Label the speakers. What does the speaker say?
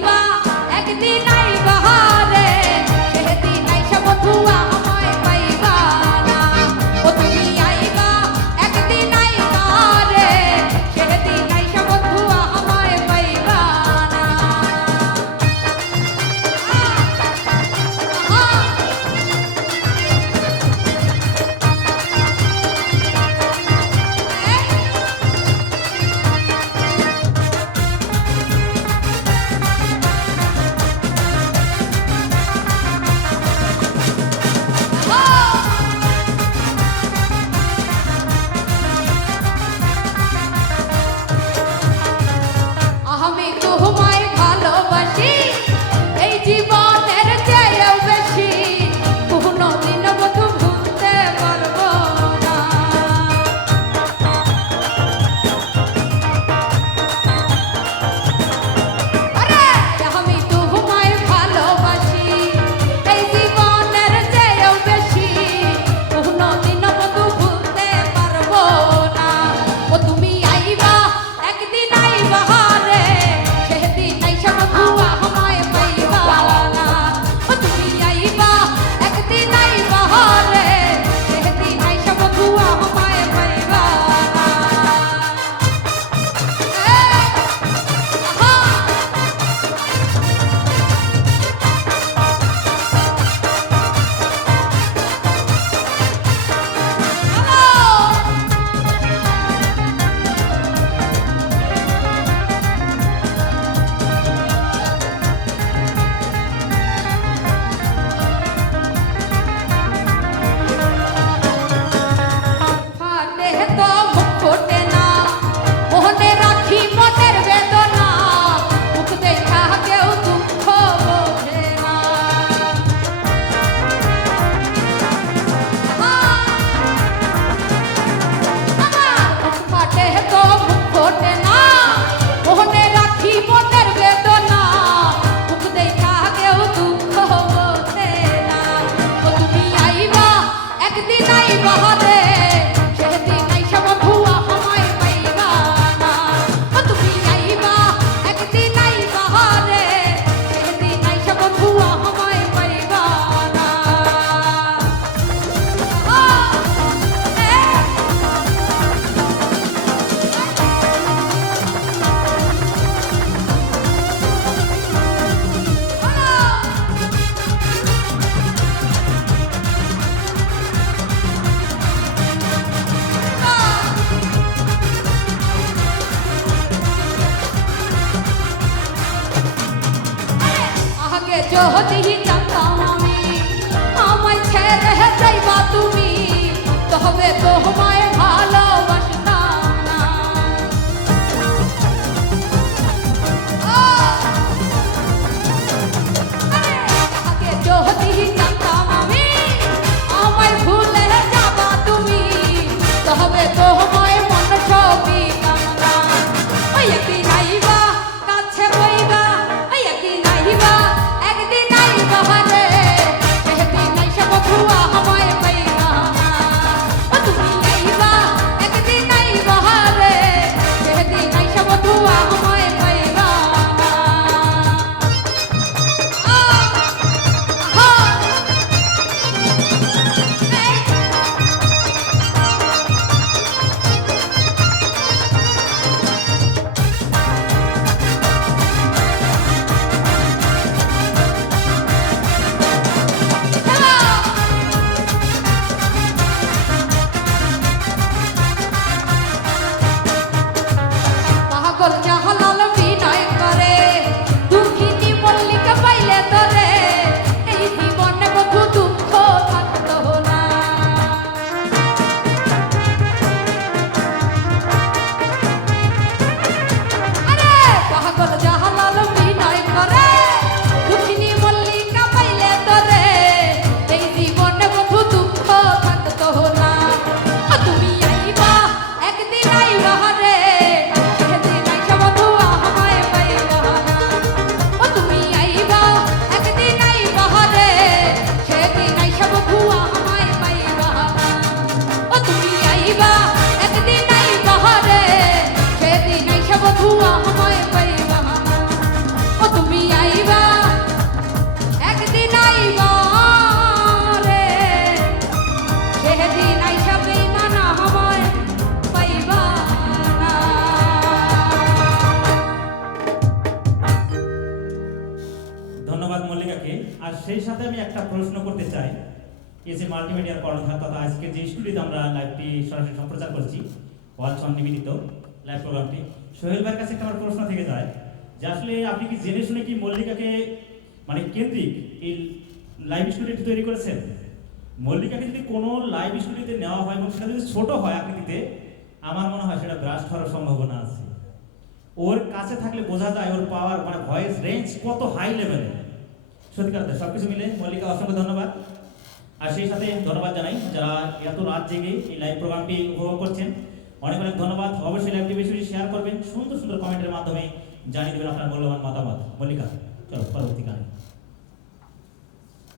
Speaker 1: Paraíba. হতেই জানতাম আমি আমায় ছেড়ে যাইবা তুমি তবে তোমার
Speaker 2: সেই সাথে আমি একটা প্রশ্ন করতে চাই। যে মাল্টিমিডিয়ার কর্ণধার তথা আজকে যে স্টুডিওতে আমরা লাইভটি সরাসরি সম্প্রচার করছি ওয়ালস নিবেদিত লাইভ প্রোগ্রামটি সোহেল ভাইয়ের কাছে একটা আমার প্রশ্ন থেকে যায় যে আসলে আপনি কি জেনে শুনে কি মল্লিকাকে মানে কেন্দ্রিক এই লাইভ স্টুডিওটি তৈরি করেছেন? মল্লিকাকে যদি কোনো লাইভ স্টুডিওতে নেওয়া হয় এবং সেটা যদি ছোট হয় আকৃতিতে, আমার মনে হয় সেটা ব্রাস্ট হওয়ার সম্ভাবনা আছে। ওর কাছে থাকলে বোঝা যায় ওর পাওয়ার মানে ভয়েস রেঞ্জ কত হাই লেভেলে সত্যিকার সব কিছু মিলে মল্লিকা, অসংখ্য ধন্যবাদ। আর সেই সাথে ধন্যবাদ জানাই যারা এত রাত জেগে এই লাইভ প্রোগ্রামটি উপভোগ করছেন। অনেক অনেক ধন্যবাদ। অবশ্যই লাইভটি বেশি বেশি শেয়ার করবেন। সুন্দর সুন্দর কমেন্টের মাধ্যমে জানিয়ে দেবেন আপনার মূল্যবান মতামত। মল্লিকা, চলো, পরবর্তী গানে